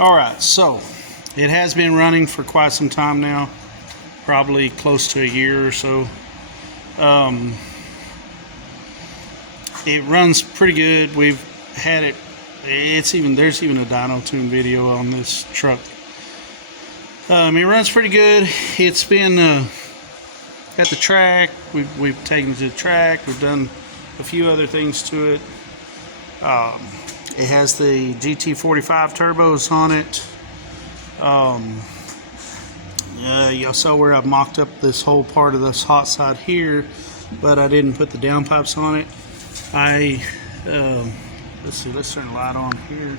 Alright, so it has been running for quite some time now, probably close to a year or so. It runs pretty good. We've had it, there's even a dyno tune video on this truck. It runs pretty good. It's been at the track, we've taken it to the track, we've done a few other things to it. It has the GT45 turbos on it. Y'all saw where I've mocked up this whole part of this hot side here, but I didn't put the downpipes on it. Let's turn the light on here.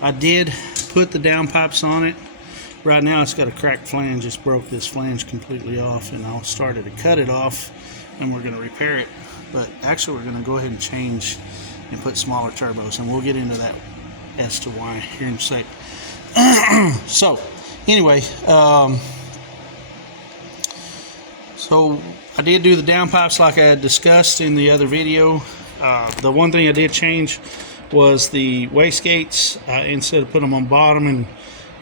I did put the downpipes on it. Right now it's got a cracked flange. Just broke this flange completely off, and I started to cut it off, and we're going to repair it. But actually we're going to go ahead and change and put smaller turbos, and we'll get into that as to why here in a sec. So anyway, so I did do the downpipes like I had discussed in the other video. The one thing I did change was the wastegates. Instead of putting them on bottom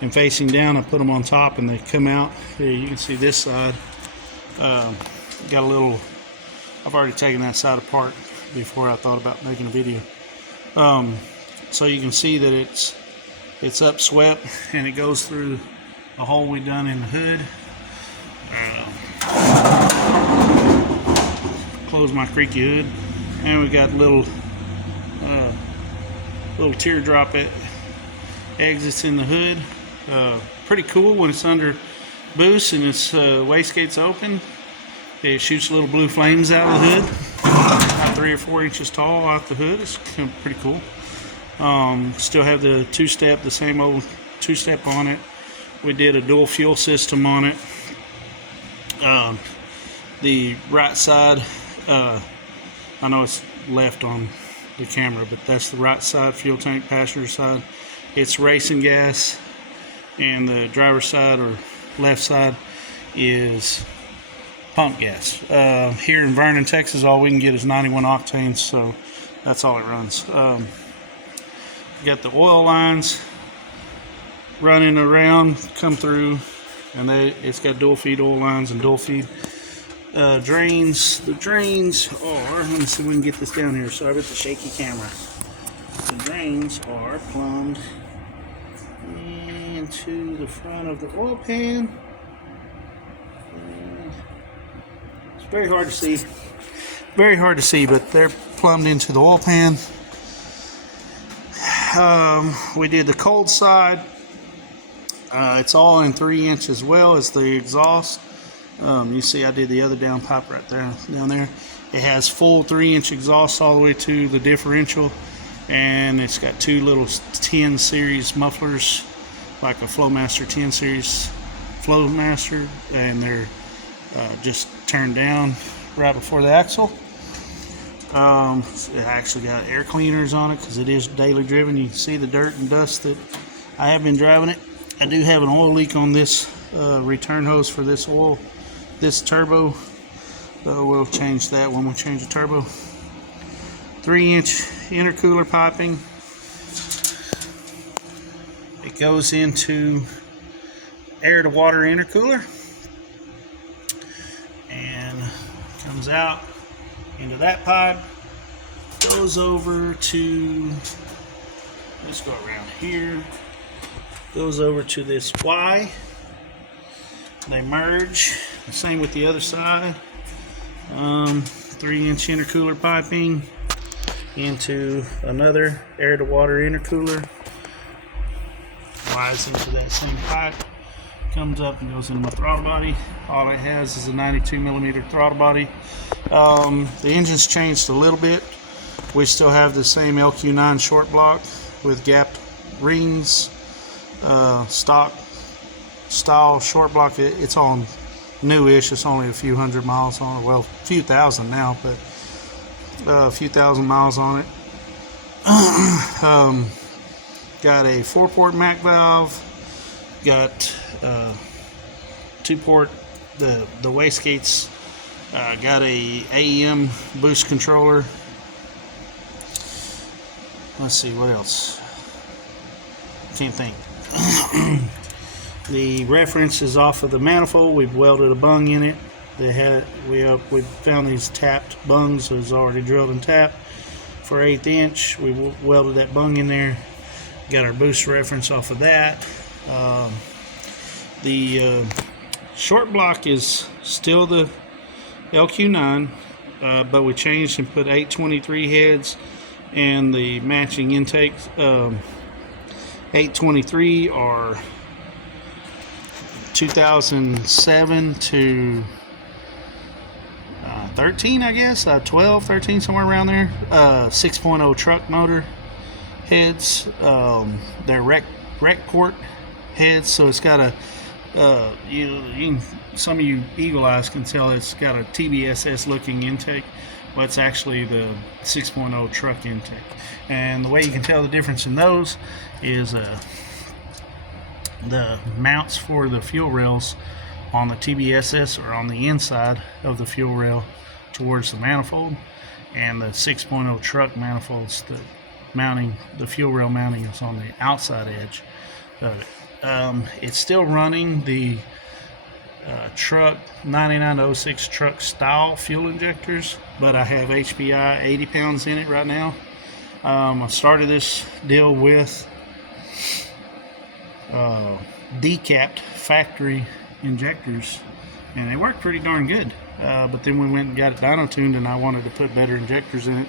and facing down, I put them on top, and they come out. Here you can see this side. Got a little, I've already taken that side apart before I thought about making a video. So you can see that it's upswept, and it goes through a hole we done in the hood. Close my creaky hood, and we got little teardrop exits in the hood. Pretty cool when it's under boost and its wastegate's open. It shoots little blue flames out of the hood, about 3 or 4 inches tall out the hood. It's pretty cool. Still have the two-step, the same old two-step on it. We did a dual fuel system on it. The right side, I know it's left on the camera, but that's the right side fuel tank, passenger side. It's racing gas, and the driver's side or left side is pump gas. Here in Vernon, Texas, all we can get is 91 octane, so that's all it runs. Got the oil lines running around, come through, and it's got dual feed oil lines and dual feed drains. The drains are, let me see if we can get this down here. Sorry about the shaky camera. The drains are plumbed into the front of the oil pan. It's very hard to see, but they're plumbed into the oil pan. We did the cold side. It's all in 3-inch as well as the exhaust. You see I did the other downpipe right there, down there. It has full 3-inch exhaust all the way to the differential, and it's got 2 little 10 series mufflers, like a Flowmaster 10 series Flowmaster, and they're just turned down right before the axle. It actually got air cleaners on it because it is daily driven. You can see the dirt and dust that I have been driving it. I do have an oil leak on this return hose for this turbo, so we'll change that when we change the turbo. 3-inch intercooler piping. It goes into air to water intercooler and comes out into that pipe, goes over to, let's go around here, goes over to this Y. They merge. Same with the other side. 3-inch intercooler piping into another air to water intercooler. Flies into that same pipe, comes up and goes into my throttle body. All it has is a 92mm throttle body. The engine's changed a little bit. We still have the same LQ9 short block with gapped rings, stock style short block. It's all newish. It's only a few hundred miles on it. Well, a few thousand now, but a few thousand miles on it. Got a 4-port Mac valve. Got 2-port the wastegates. Got a AEM boost controller. Let's see what else. can't think. The reference is off of the manifold. We've welded a bung in it. We found these tapped bungs. It was already drilled and tapped for 1/8 inch. We welded that bung in there. Got our boost reference off of that. The short block is still the LQ9, but we changed and put 823 heads and the matching intakes. 823 are 2007 to 13, I guess, 12, 13, somewhere around there. 6.0 truck motor heads. They're rec port heads, so it's got a some of you eagle eyes can tell it's got a TBSS looking intake, but it's actually the 6.0 truck intake. And the way you can tell the difference in those is the mounts for the fuel rails on the TBSS are on the inside of the fuel rail towards the manifold, and the 6.0 truck manifolds, the fuel rail mounting is on the outside edge of it. It's still running the truck 9906 truck style fuel injectors, but I have HPI 80 pounds in it right now. I started this deal with decapped factory injectors, and they work pretty darn good. But then we went and got it dyno tuned, and I wanted to put better injectors in it.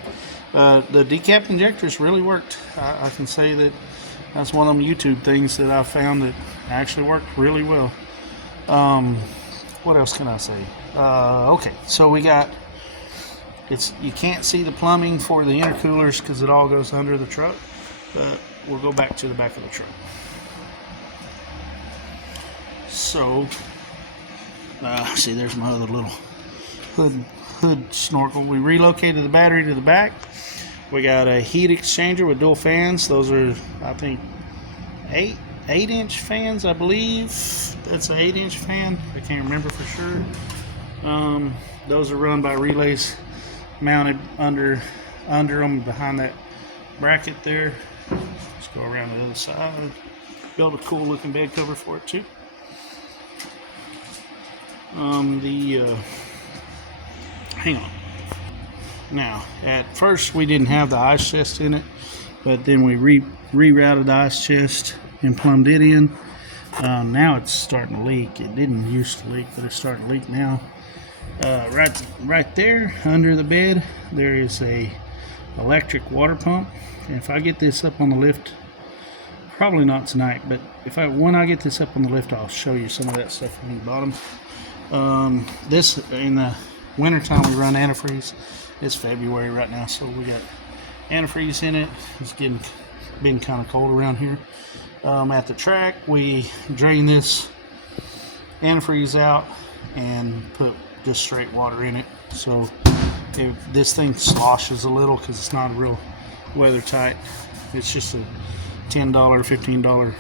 The decapped injectors really worked. I can say that that's one of them YouTube things that I found that actually worked really well. What else can I say? Okay, so we got, you can't see the plumbing for the intercoolers because it all goes under the truck, but we'll go back to the back of the truck. So, see, there's my other little hood snorkel. We relocated the battery to the back. We got a heat exchanger with dual fans. Those are, I think, 8-inch fans, I believe. That's an 8-inch fan. I can't remember for sure. Those are run by relays mounted under them behind that bracket there. Let's go around the other side. Build a cool looking bed cover for it too. Hang on. Now, at first we didn't have the ice chest in it, but then we rerouted the ice chest and plumbed it in. Now it's starting to leak. It didn't used to leak, but it's starting to leak now. Right there under the bed, there is a electric water pump. And if I get this up on the lift, probably not tonight, but when I get this up on the lift, I'll show you some of that stuff from the bottom. This, in the wintertime, we run antifreeze. It's February right now, so we got antifreeze in it. It's been kind of cold around here. At the track, we drain this antifreeze out and put just straight water in it. So this thing sloshes a little because it's not real weather tight. It's just a $10, $15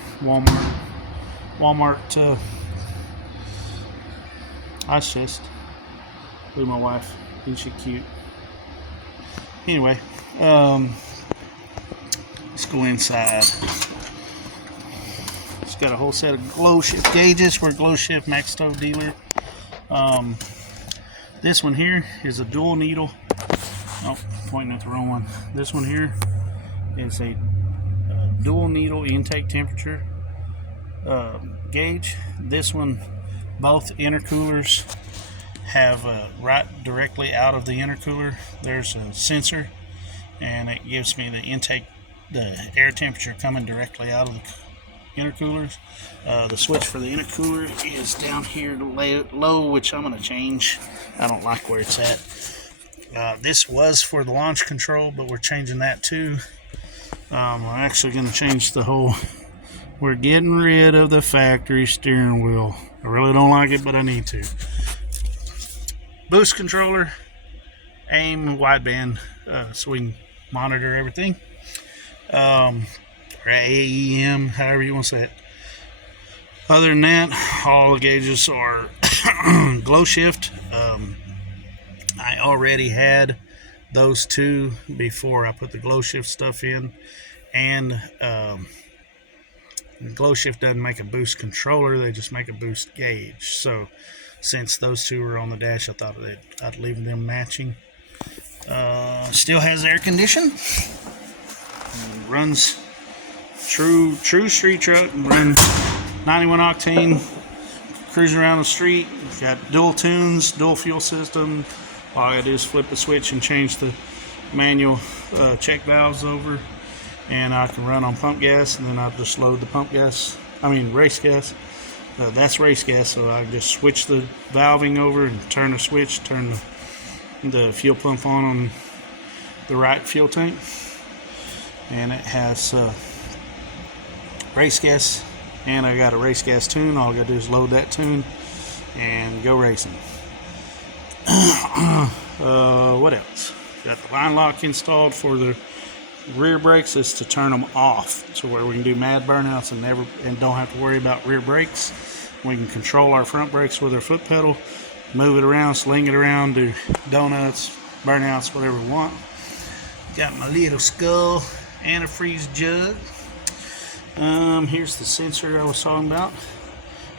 Walmart ice chest. With my wife, isn't she cute? Anyway, let's go inside. It's got a whole set of glow shift gauges. We're a glow shift max stove dealer. This one here is a dual needle. Oh, pointing at the wrong one. This one here is a dual needle intake temperature gauge. This one, both intercoolers have right directly out of the intercooler, there's a sensor, and it gives me the intake, the air temperature coming directly out of the intercoolers. The switch for the intercooler is down here low, which I'm going to change. I don't like where it's at. This was for the launch control, but we're changing that too. We're actually going to change the whole, we're getting rid of the factory steering wheel. I really don't like it, but I need to. Boost controller, aim, wideband, so we can monitor everything. Or AEM, however you want to say it. Other than that, all the gauges are glow shift. I already had those two before I put the glow shift stuff in, and The glow shift doesn't make a boost controller, they just make a boost gauge. So since those two are on the dash, I thought I'd leave them matching. Still has air condition. Runs true street truck. Runs 91 octane. Cruising around the street. Got dual tunes, dual fuel system. All I gotta do is flip the switch and change the manual check valves over, and I can run on pump gas, and then I'll just load the race gas. That's race gas, so I just switch the valving over and turn the switch, turn the fuel pump on the right fuel tank, and it has race gas, and I got a race gas tune. All I gotta do is load that tune and go racing. What else? Got the line lock installed for the rear brakes. Is to turn them off to where we can do mad burnouts and don't have to worry about rear brakes. We can control our front brakes with our foot pedal, move it around, sling it around, do donuts, burnouts, whatever we want. Got my little skull antifreeze jug. Here's the sensor I was talking about.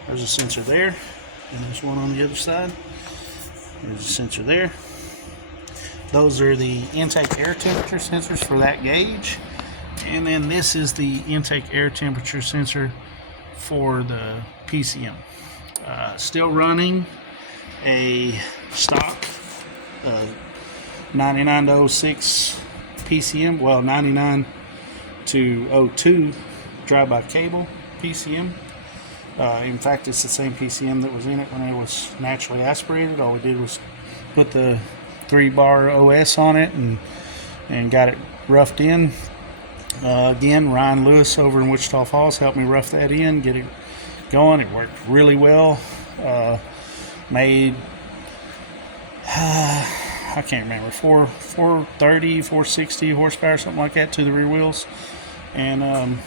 There's a sensor there, and there's one on the other side. There's a sensor there. Those are the intake air temperature sensors for that gauge. And then this is the intake air temperature sensor for the PCM. Still running a stock 99 to 06 PCM. Well, 99 to 02 drive-by cable PCM. In fact, it's the same PCM that was in it when it was naturally aspirated. All we did was put the 3-bar OS on it and got it roughed in. Again, Ryan Lewis over in Wichita Falls helped me rough that in, get it going. It worked really well. Made I can't remember, 430, 460 horsepower, something like that, to the rear wheels, and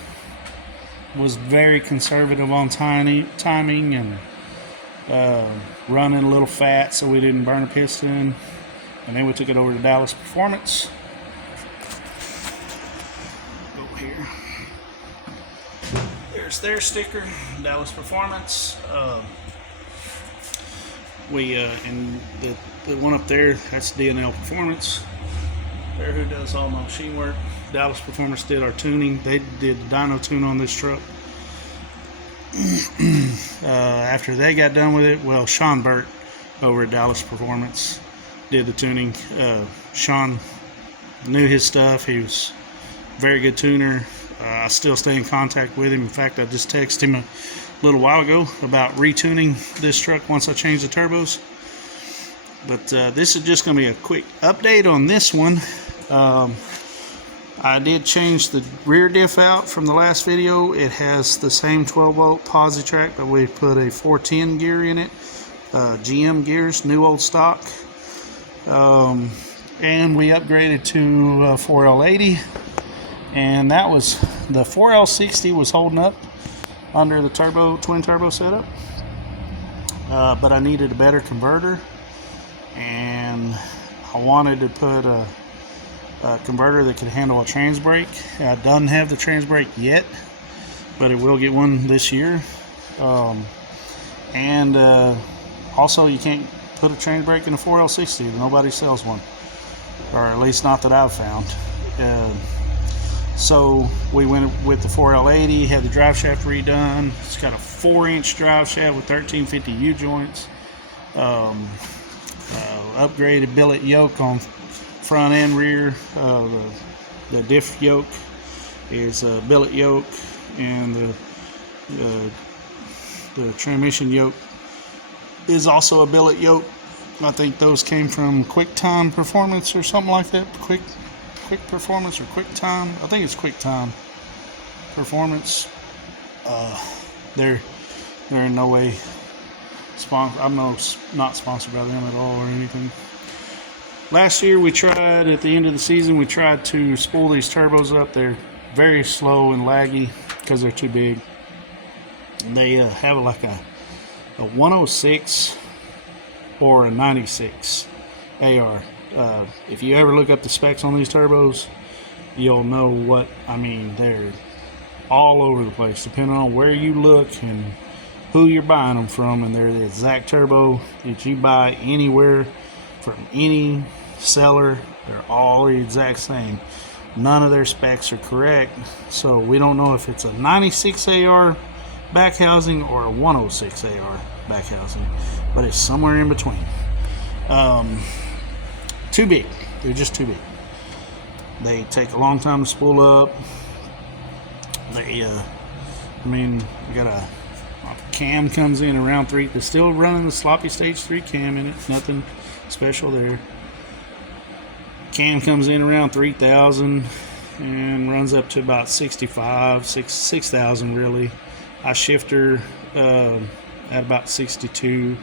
was very conservative on timing and running a little fat so we didn't burn a piston. And then we took it over to Dallas Performance. Go here. There's their sticker, Dallas Performance. And the one up there, that's DNL Performance. They're who does all my machine work. Dallas Performance did our tuning. They did the dyno tune on this truck. After they got done with it, well, Sean Burt over at Dallas Performance did the tuning. Sean knew his stuff. He was a very good tuner. I still stay in contact with him. In fact, I just texted him a little while ago about retuning this truck once I change the turbos. But this is just going to be a quick update on this one. I did change the rear diff out from the last video. It has the same 12-volt Positrack, but we put a 410 gear in it. GM gears, new old stock. And we upgraded to 4L80. And that was, the 4L60 was holding up under the twin turbo setup. But I needed a better converter. And I wanted to put a converter that could handle a trans brake. It doesn't have the trans brake yet, but it will get one this year. Also, you can't put a trans brake in a 4L60. Nobody sells one, or at least not that I've found. So we went with the 4L80, had the drive shaft redone. It's got a 4-inch drive shaft with 1350 U-joints. Upgraded billet yoke on front and rear. The diff yoke is a billet yoke, and the transmission yoke is also a billet yoke. I think those came from QuickTime Performance or something like that. Quick Performance or QuickTime. I think it's QuickTime Performance. They're in no way sponsored. I'm not sponsored by them at all or anything. Last year we tried, at the end of the season, we tried to spool these turbos up. They're very slow and laggy because they're too big. And they have like a 106 or a 96 AR. If you ever look up the specs on these turbos, you'll know what I mean. all over the place, depending on where you look and who you're buying them from, and they're the exact turbo that you buy anywhere from any seller. They're all the exact same. None of their specs are correct, so we don't know if it's a 96 AR back housing or a 106 AR back housing, but it's somewhere in between. Too big. They're just too big. They take a long time to spool up. They, you got a cam comes in around 3. They're still running the sloppy stage 3 cam in it. Nothing special there. Cam comes in around 3,000 and runs up to about 6,000 really. I shift her at about 62,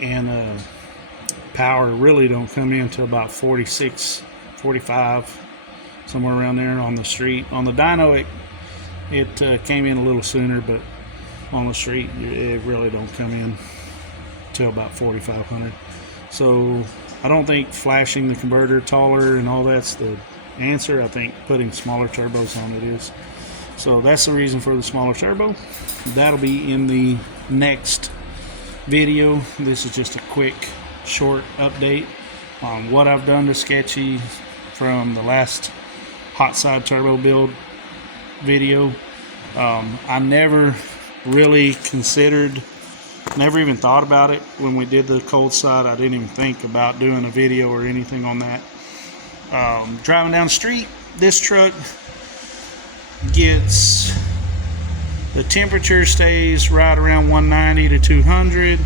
and power really don't come in to about 46, 45, somewhere around there on the street. On the dyno, it came in a little sooner, but on the street it really don't come in till about 4,500. So I don't think flashing the converter taller and all that's the answer. I think putting smaller turbos on it is. So that's the reason for the smaller turbo. That'll be in the next video. This is just a quick, short update on what I've done to Sketchy from the last hot side turbo build video. I never really considered, never even thought about it when we did the cold side. I didn't even think about doing a video or anything on that. Driving down the street, this truck gets, the temperature stays right around 190 to 200.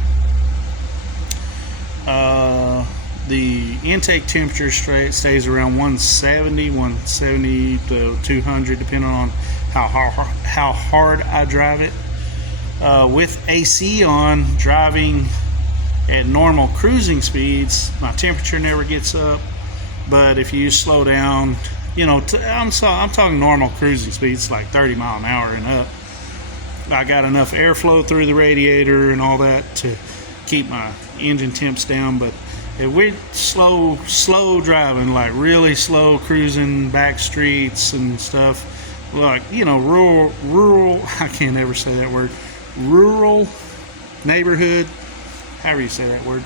The intake temperature stays around 170 to 200, depending on how hard I drive it. With AC on, driving at normal cruising speeds, my temperature never gets up. But if you slow down, I'm talking normal cruising speeds, like 30 mile an hour and up. I got enough airflow through the radiator and all that to keep my engine temps down. But if we're slow driving, like really slow cruising back streets and stuff, like rural, I can't ever say that word, rural neighborhood, however you say that word,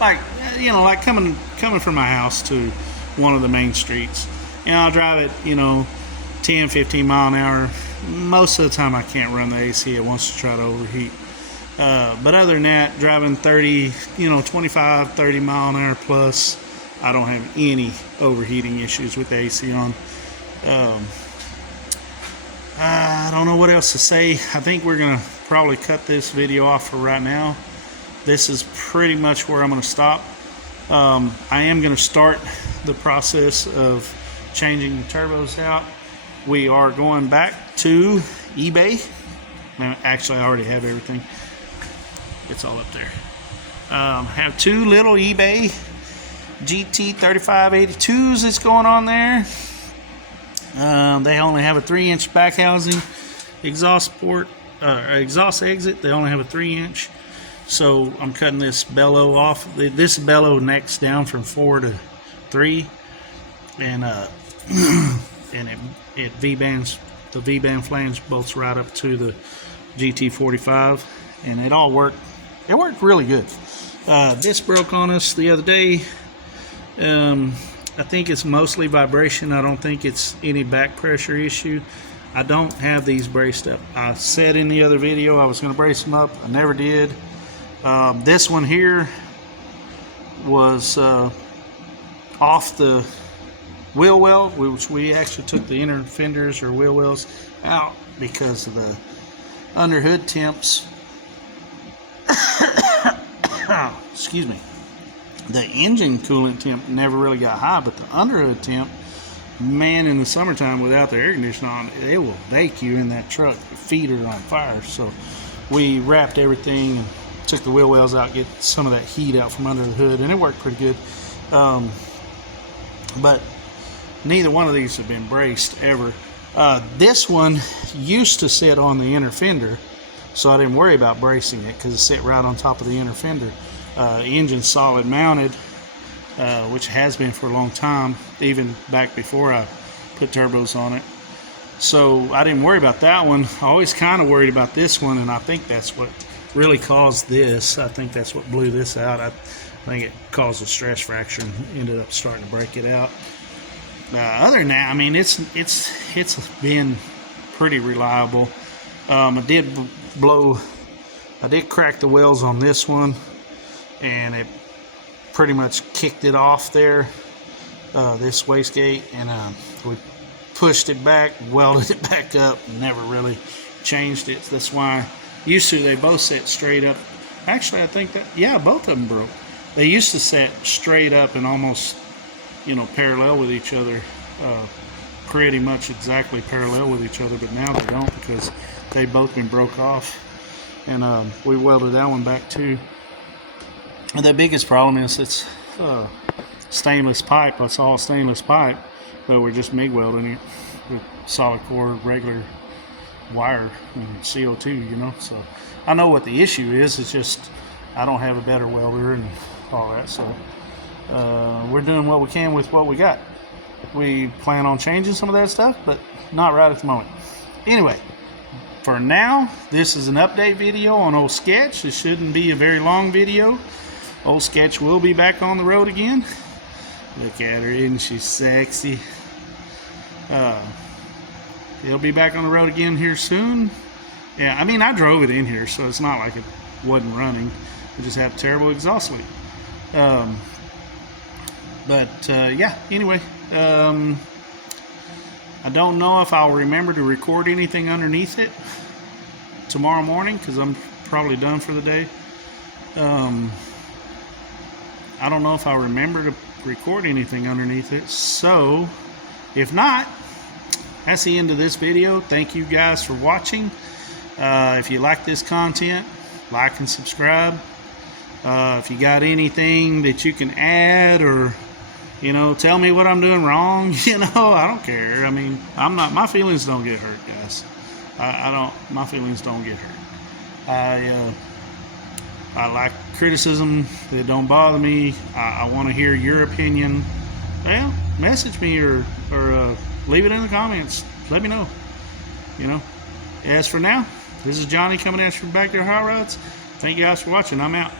like coming from my house to one of the main streets, I'll drive it 10-15 mile an hour. Most of the time I can't run the AC. It wants to try to overheat. But other than that, driving 25-30 mile an hour plus, I don't have any overheating issues with the AC on. I don't know what else to say. I think we're gonna probably cut this video off for right now. This is pretty much where I'm gonna stop. I am gonna start the process of changing the turbos out. We are going back to eBay. Actually, I already have everything. It's all up there. Have two little eBay GT 3582s that's going on there. They only have a 3-inch back housing, exhaust exit. They only have a 3-inch. So I'm cutting this bellow off. This bellow necks down from 4 to 3, and it V-bands. The V-band flange bolts right up to the GT45, and it all worked. It worked really good. This broke on us the other day. I think it's mostly vibration. I don't think it's any back pressure issue. I don't have these braced up. I said in the other video I was going to brace them up. I never did. This one here was off the wheel well, which we actually took the inner fenders or wheel wells out because of the underhood temps. Excuse me. The engine coolant temp never really got high, but the underhood temp, man, in the summertime without the air conditioning on, it will bake you in that truck. The feet are on fire. So we wrapped everything and took the wheel wells out, get some of that heat out from under the hood, and it worked pretty good. But neither one of these have been braced ever. This one used to sit on the inner fender, so I didn't worry about bracing it because it sit right on top of the inner fender. Engine solid mounted, which has been for a long time, even back before I put turbos on it. So I didn't worry about that one. I always kind of worried about this one, and I think that's what really caused this. I think that's what blew this out. I think it caused a stress fracture and ended up starting to break it out. Other than that, I mean, it's been pretty reliable. I did crack the welds on this one, and it pretty much kicked it off there, this wastegate, and we pushed it back, welded it back up, never really changed it. That's why used to they both set straight up. Actually, I think that, yeah, both of them broke. They used to set straight up and almost, parallel with each other, pretty much exactly parallel with each other, but now they don't because they've both been broke off. And we welded that one back too. And the biggest problem is it's stainless pipe. It's all stainless pipe, but we're just MIG welding it with solid core regular wire and CO2, so I know what the issue is. It's just I don't have a better welder and all that, so we're doing what we can with what we got. We plan on changing some of that stuff, but not right at the moment. Anyway, for now, this is an update video on Old Sketch. It shouldn't be a very long video. Old Sketch will be back on the road again. Look at her, isn't she sexy? It'll be back on the road again here soon. Yeah, I mean, I drove it in here, so it's not like it wasn't running. We just had terrible exhaust leak. Yeah, anyway, I don't know if I'll remember to record anything underneath it tomorrow morning because I'm probably done for the day. I don't know if I'll remember to record anything underneath it, so if not, that's the end of this video. Thank you guys for watching. If you like this content, like and subscribe. If you got anything that you can add, or tell me what I'm doing wrong, I don't care. I mean, my feelings don't get hurt, guys. My feelings don't get hurt. I like criticism. That don't bother me. I want to hear your opinion. Well, message me or leave it in the comments. Let me know. As for now, this is Johnny coming at you from back there hot rods. Thank you guys for watching. I'm out.